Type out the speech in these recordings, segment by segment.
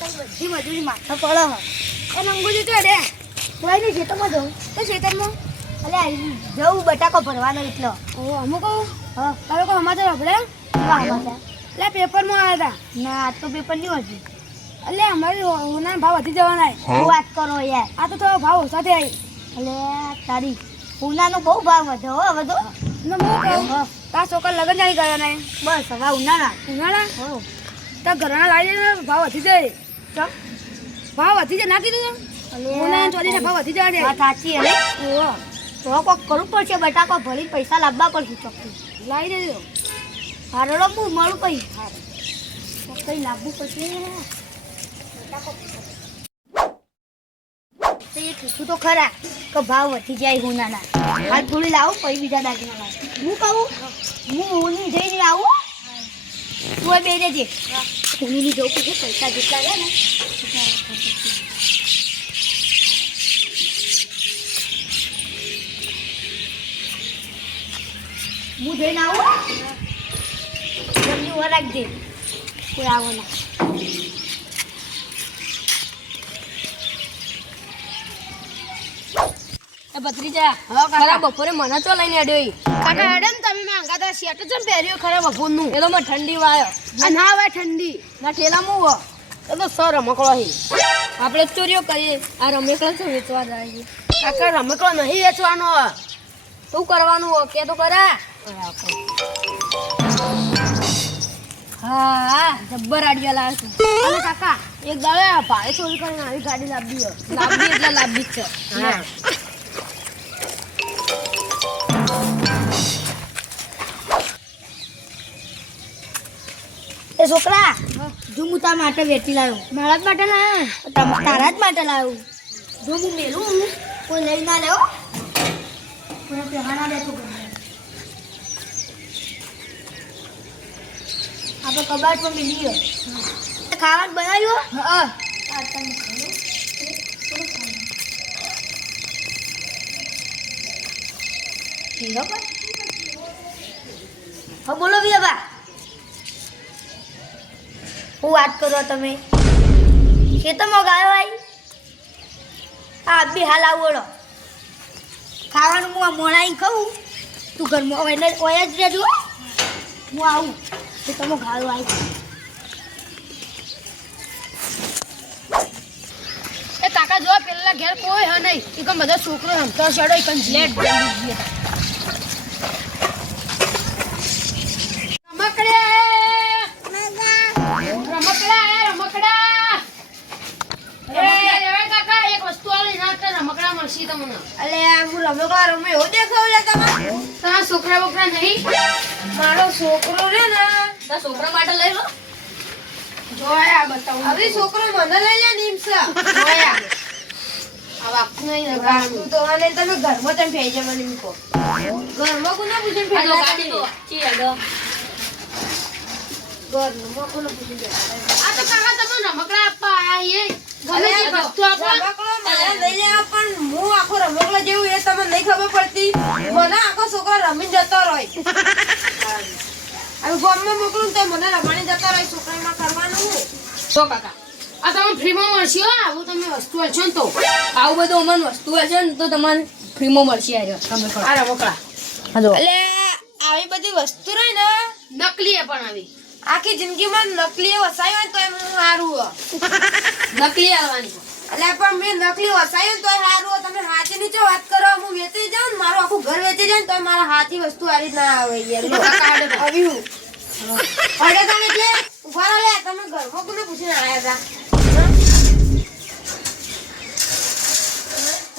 બધી મજૂરી માથે પડે હ? એ નંગુજી તો રે કોઈ નહીં ખેતરમાં જવું તો ખેતરમાં અલે જવું બટાકો ભરવાનો એટલો ઓ અમુક કહું હા તારો કોઈ સમાચાર આપણે એટલે પેપરમાં આવ્યા હતા ના આજ તો પેપર નહીં હજી એટલે અમારે ઓના ભાવ વધી જવાના શું વાત કરો યાર. આ તો થોડો ભાવ ઓછા થયા એટલે તારી ઉનાનો બહુ ભાવ વધ્યો હો બધો ને હું કહું તા છોકરા લગન જાય ગયા ને બસ હવે ઉનાળા. ઉનાળા? હો. તા ઘરના લાવી દે ભાવ વધી જાય. ભાવ વધી જાય ના કીધું ભાવ વધી વાત સાચી તો કોક કરવું પડશે બટાકો ભરી પૈસા લાવવા પડશે ચોખ્ખું. લાવી દેજો. હારડો હું મળું કઈ. કઈ લાવવું પડશે. બટાકો તો કીધું તો ખરા કે ભાવ વધી જાય હોનાના હાલ થોડી લાવું પછી બીજા દાગીના લાવું હું કહું હું હોની જઈને આવું. તું બે દેજે. હોનીની જવું પડશે પૈસા જેટલા રહ્યા ને. હું જઈને આવું ઊભા રાખજે. કોઈ આવો ના. એ ભત્રીજા ખરા બપોરે મને તો લઈને અડ્યો. કાકા હેડમ તમે માંગા તા શેટ જ પહેર્યો ખરા બપોરનું. એ તો ઠંડી વાયો. ના આવે ઠંડી. ના ઠેલા એ તો સર રમકડો હી. આપણે ચોરીઓ કરીએ. આ રમેકડા શું વેચવા જાય કાકા રમકડો નહીં વેચવાનો શું કરવાનું કે તો કરા હા હા જબ્બર આડિયા લાવે છે. કાકા. એક દાડે ભાઈ ચોરી કરીને આવી ગાડી લાવી લાવી એટલે લાવી જ છે. હા. એ છોકરા. જો હું તારા માટે વેચી લાવ્યો મારા જ માટે લાવ્યો તારા જ માટે લાવ્યો જો હું મેલું કોઈ લઈ ના લેવો કોઈ આપણે કબાટમાં મિલી ગયો ખાવાનું બનાવ્યું? હા. હા બોલો વિયાબા હું વાત કરો તમે? ખેતરમાં ગાયો આવી હા બી હાલ આવડો ખાવાનું હું આ મોણાઈ ખાઉં. તું ઘરમાં હોય એટલે હોય જ રહેજો હો. હું આવું. ખેતરમાં ગાયો આવી. એ કાકા જો પેલા ઘેર કોઈ હે નહીં. એ કમ બધા છોકરો હમતો ચડો એ કન લેટ મળશે તમને? અલે હું રમકડા રમે એવો દેખાવ લે તમે? તમારા છોકરા બોકરા નહીં? મારો છોકરો રે ને. તારા છોકરા માટે લઈ લો. જોયા બતાવું. હવે છોકરો મને લઈ લે નીમસા. જોયા. આ વાપતું નહીં તો અને તમે ઘરમાં તેમ ફેઈ જાય મને મૂકો. ઘરમાં કોના પૂછે આ ફેલા ગાડી ચી આગળ આ તો કાકા તમને રમકડા આપવા આયા એ ગમે તે વસ્તુ આપો રમકડો મારે લઈ લેવા પણ હું આખો રમકડો જેવું એ તમને નહીં ખબર પડતી મને આખો છોકરો રમીને જતો રહે હવે ગામમાં મોકલું તો મને રમાણી જતો રહે છોકરામાં કરવાનું હું કાકા આ તમે ફ્રીમાં મળશે હો આવું. તમે વસ્તુ હશે ને તો આવું બધું અમને વસ્તુ હશે ને તો તમારે ફ્રીમાં મળશે આ તમે આ રમકડા એટલે આવી બધી વસ્તુ રહી ને નકલી પણ આવી. આખી જિંદગીમાં નકલી વસાયો તો એમ સારું નકલી આવવાની એટલે પણ મેં નકલી વસાયો તોય સારું. તમે હાથી નીચે વાત કરો હું વેચી જાઉં ને મારું આખું ઘર વેચી જાય ને તો મારા હાથી વસ્તુ આવી ના આવે યાર લો. આવી હું. અડે તમે એટલે ઊભા રહો લે તમે ઘરમાં કોને પૂછીને આયા હતા હું ઘરમાં કોને પૂછીને આયા હતા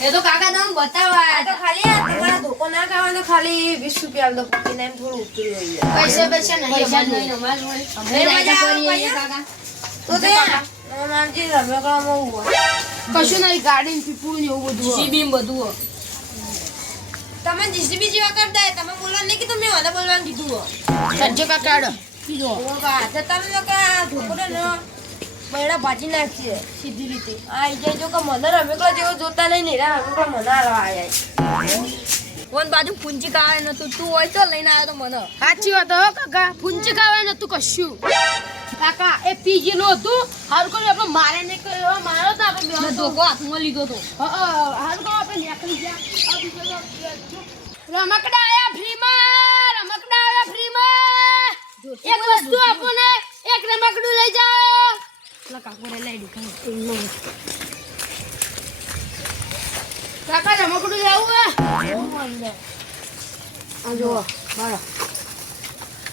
એ તો કાકા તમે બતાવવા તો ખાલી તમારા ધોકો ના ખાવાનો ખાલી વીસ રૂપિયા આલ. પકડીને એમ થોડું ઉતરી હોય પૈસા પૈસા નહીં અમાર જોડે અમે એ રાજા મજા આવે કરીએ પૈસા? કાકા. તો તે મારજી રમકડામાં હોય. કશું નહીં ગાડી પીપું ને એવું બધું જીબી બધું તમે જીસીબી જેવા કરતા તમે બોલવાનું નહીં કીધું મેં મને બોલવાનું કીધું હો. સજ્જો કાકા આડો. કીધો તમે લોકો આ ઢોકળો ને બૈડા ભાજી નાખશે સીધી રીતે. આ જાય જો કે મને રમેકડો જેવો જોતા નહીં નીરા રમેકડો મને હાલવા આવ્યા વન બાજુ પૂંચી કાવે નતું તું હોય તો લઈને આવ્યો તો મને. સાચી વાત હો કાકા. પૂંચી કાવે નતું કશું. કાકા એ પીજી નું હતું. હારું કર્યું આપણે મારે ને એવા મારો તો આપણે ધોકો હાથમાં લીધો તો. હારું કર્યું આપણે નીકળી ગયા. આ બીજો તો- રમકડા આયા ફ્રીમાં રમકડા આયા ફ્રીમાં. એક વસ્તુ આપો ને એક રમકડું લઈ જાઓ. કાકા લઈ દઉં કાકા રમકડું લેવું હે? આ જુઓ મારો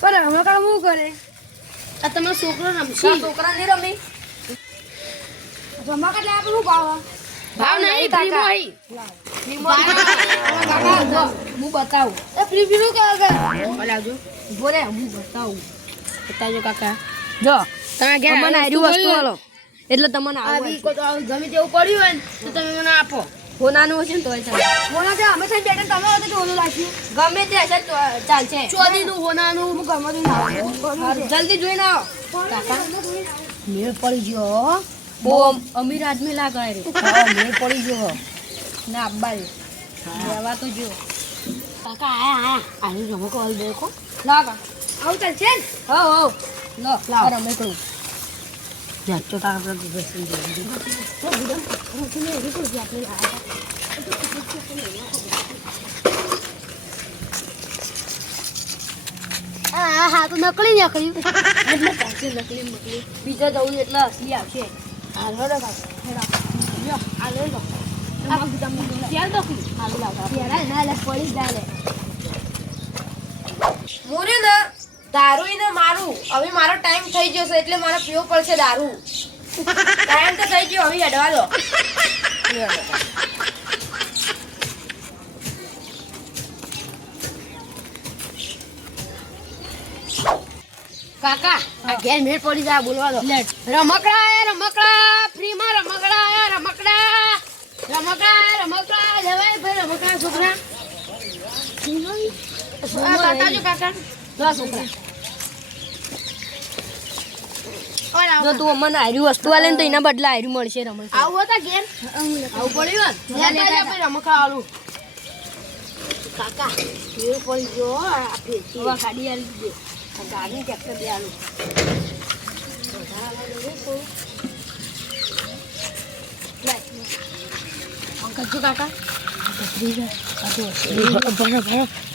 પણ રમકડા શું કરે? આ તમારો છોકરો રમશો. છોકરા નહીં રમી? રમકડા આપણે શું ભાવ ભાવ નહીં કાકા. કાકા હું બતાવું. એ ફ્રી ફ્રી શું કરે બોલાવજો. ઊભો રે હું બતાવું. બતાવજો કાકા. જો. તમે તમને આર્યું વસ્તુ આલો એટલે તમને આવી તો ગમે તેવું પડ્યું હોય ને તો તમે મને આપો. ફોનાનું હશે ને તોય ચાલે. ફોના છે અમે થઈ બેઠા તમે હોય તો ઓલું લાગ્યું ગમે તે હશે તો ચાલશે. ચોદીનું ફોનાનું હું ગમે જઈને આવું. જલ્દી જોઈ ના કાકા મેળ પડી ગયો બહુ અમીર આદમી લાગે રે. મેળ પડી ગયો. ના અબ્બા રહેવા તો જો. કાકા આયા આયા. આનું રમકો હાલ દેખો લાગા. આવું ચાલશે ને? હો હો. લો લાવ. રમકડું જાચો તારા આપણે બેસી જઈએ હા તો નકલી નીકળ્યું એટલે ચાલશે નકલી મકલી. બીજા જવું એટલે અસલી આવશે હાલો રે આ આ? આ લે. મોરે ને દારૂ ને મારું. હવે મારો ટાઈમ થઈ ગયો છે એટલે મારે પીવો પડશે દારૂ. ટાઈમ તો થઈ ગયો હવે હેડવા દો. કાકા આ ઘેર મેળ પડી જાય બોલવા દો. રમકડા રમકડા રમકડા આયા રમકડા રમકડા. આયા રમકડા જવાય ભાઈ રમકડા છોકરા. કાકા જો કાકા. છોકરા. જો તું અમને આર્યું વસ્તુ આલે ને તો એના બદલે આર્યું મળશે રમણ. આવું હતા ગેમ આવું પડ્યું ને લેતા જા રમકડા વાળું કાકા મેળ પડી હવે ગાડી આલી દીધી. આ ગાડી ટ્રેક્ટર બે આલું. અંકલ જો કાકા.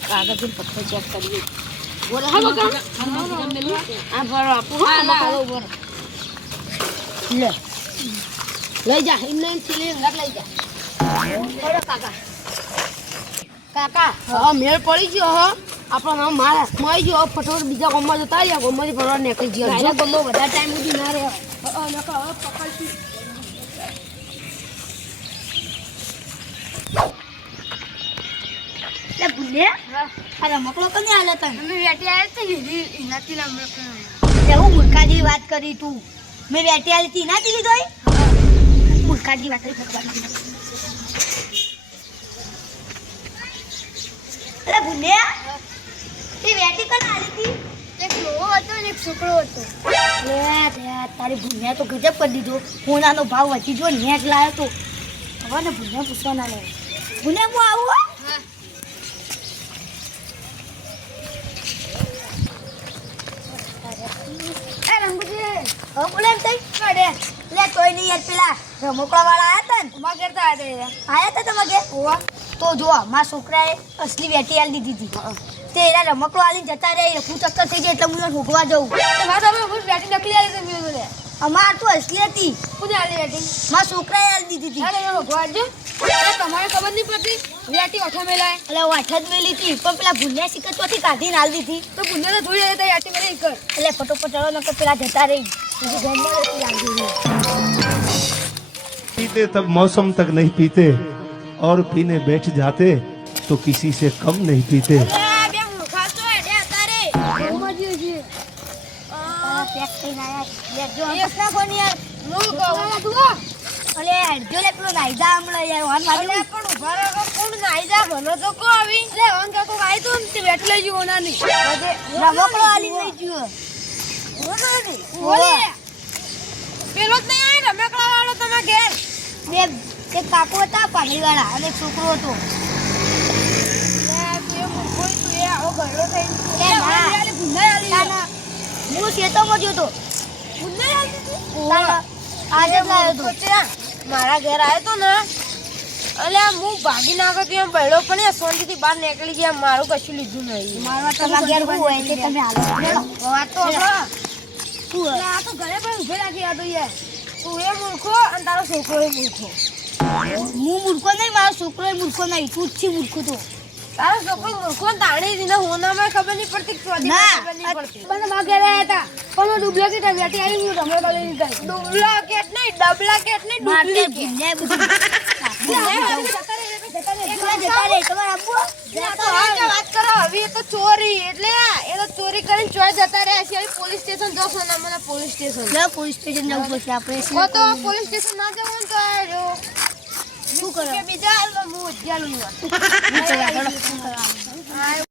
કાગળ જો પથ્થર ચેક કરીએ. બોલે હા કાકા. આ ભરો આપો હા ના ભરો લે. લઈ જા એમને એમ થી લઈને લઈ જા. કાકા. કાકા હા મેળ પડી ગયો હો. આપણો નામ મારા હાથમાં આવી ગયો હવે ફટોફટ બીજા ગામમાં જતા રહ્યા. ગામમાંથી ફરવા નીકળી ગયો. ગાયના ગામમાં વધારે ટાઈમ સુધી ના રહે લે ભૂલે. અરે રમકડો કને આલે તને. અમે વેટી આવ્યા છે ને એનાથી હું મૂર્ખાજી વાત કરી તું. મેં વેટી આલી તી ના દીધી તોય મૂર્ખાજી વાત અરે ભૂલે. તે વેટી કને આલી તી એક લોહો હતો ને એક છોકરો હતો. તારી ભૂલ્યા તો ગજબ કરી દીધો. સોનાનો ભાવ વધી જો નેટ લાયો તો. હવે ને ભૂલ્યા પૂછવા ના ભૂલ્યા હું આવું એમ થઈ પડે લે તોય નહીં યાર પેલા રમકડા વાળા આયા હતા ને. કરતા હતા આયા તા તમારે ઓવા તો જો મારા છોકરાએ અસલી વેટી આલી દીધી હતી. તે એના રમકડો આલીને જતા રહ્યા હું ચક્કર થઈ જાય એટલે હું ભોગવા જઉં. તમારે તમે હું વેટી નકલી આવી તમે તો લે અમાર તો અસલી હતી કોને આલી વેટી મારા છોકરાએ આલી દીધી હતી અરે એ ભગવાન જો એ તમારે ખબર નહીં પડતી વેટી ઓઠો મેલાય એટલે વાઠ જ મેલી હતી પણ પેલા ભૂલ્યા શીખર ચોથી કાઢીને આલી દીધી તો ગુંડે તો થોડી હતી વેટી મેલે કર એટલે ફટોફટ ચડો નકર પેલા જતા રહી પછી ઘરમાં રહેતી લાગી રહી. पीते तब मौसम तक नहीं पीते और पीने बैठ जाते तो किसी से कम नहीं पीते લે, ના કોની યાર. હું કહું અલે, હેડજો લે, પેલો નાઈજા હમણાં યાર, વાન મારી પણ ઊભા રહો કોણ નાઈ ભલો તો કો આવી લે કાકો આઈ તો તે ના નહીં રમકડો લઈ ગયો. બોલી પેલો જ રમકડા વાળો તમે ઘેર બે એક કાકો હતા પાઘડીવાળા અને એક છોકરો હતો તું તું. આલી આલી. હું શેતોમાં જ તારા આજે લાવ્યો તું મારા ઘેર આવ્યો તો ને. આમ હું ભાગી નાખ્યો તો એમ પણ એ શાંતિથી બહાર નીકળી ગયા. મારું કશું લીધું નહીં. મારવા તમારા ઘેર શું હોય તે તમે હાલો. વાત તો હમણાં આ તો ઘરે પણ ઉભે રાખી આ તો યાર. તું એ મૂર્ખો અને તારો છોકરો એ મૂર્ખો. હું મૂર્ખો નહીં મારો છોકરો મૂર્ખો નહીં. તું જ છે મૂર્ખો તો. તારો છોકરો મૂર્ખો ને તાણી દીને હોનામાં ખબર નહીં પડતી ચોથી ના. ખબર નહીં પડતી. મને મારા ઘેર હતા. પણ આવી હું રમણ કરી લીધા ડુપ્લિકેટ નહીં ડબલાકેટ નહીં માટે ડુપ્લિકેટ ભૂલ્યા બધું. એકલા જતા રહે તમારે આપવું આ તો આ જે વાત કરો? હવે એ તો ચોરી એટલે એ તો ચોરી કરીને ચોય જતા રહ્યા છે. પોલીસ સ્ટેશન જશો ને મને પોલીસ સ્ટેશન. લે પોલીસ સ્ટેશન જવું પડશે આપણે પોલીસ સ્ટેશન ના જવું ને તો જો શું કરો બીજા હું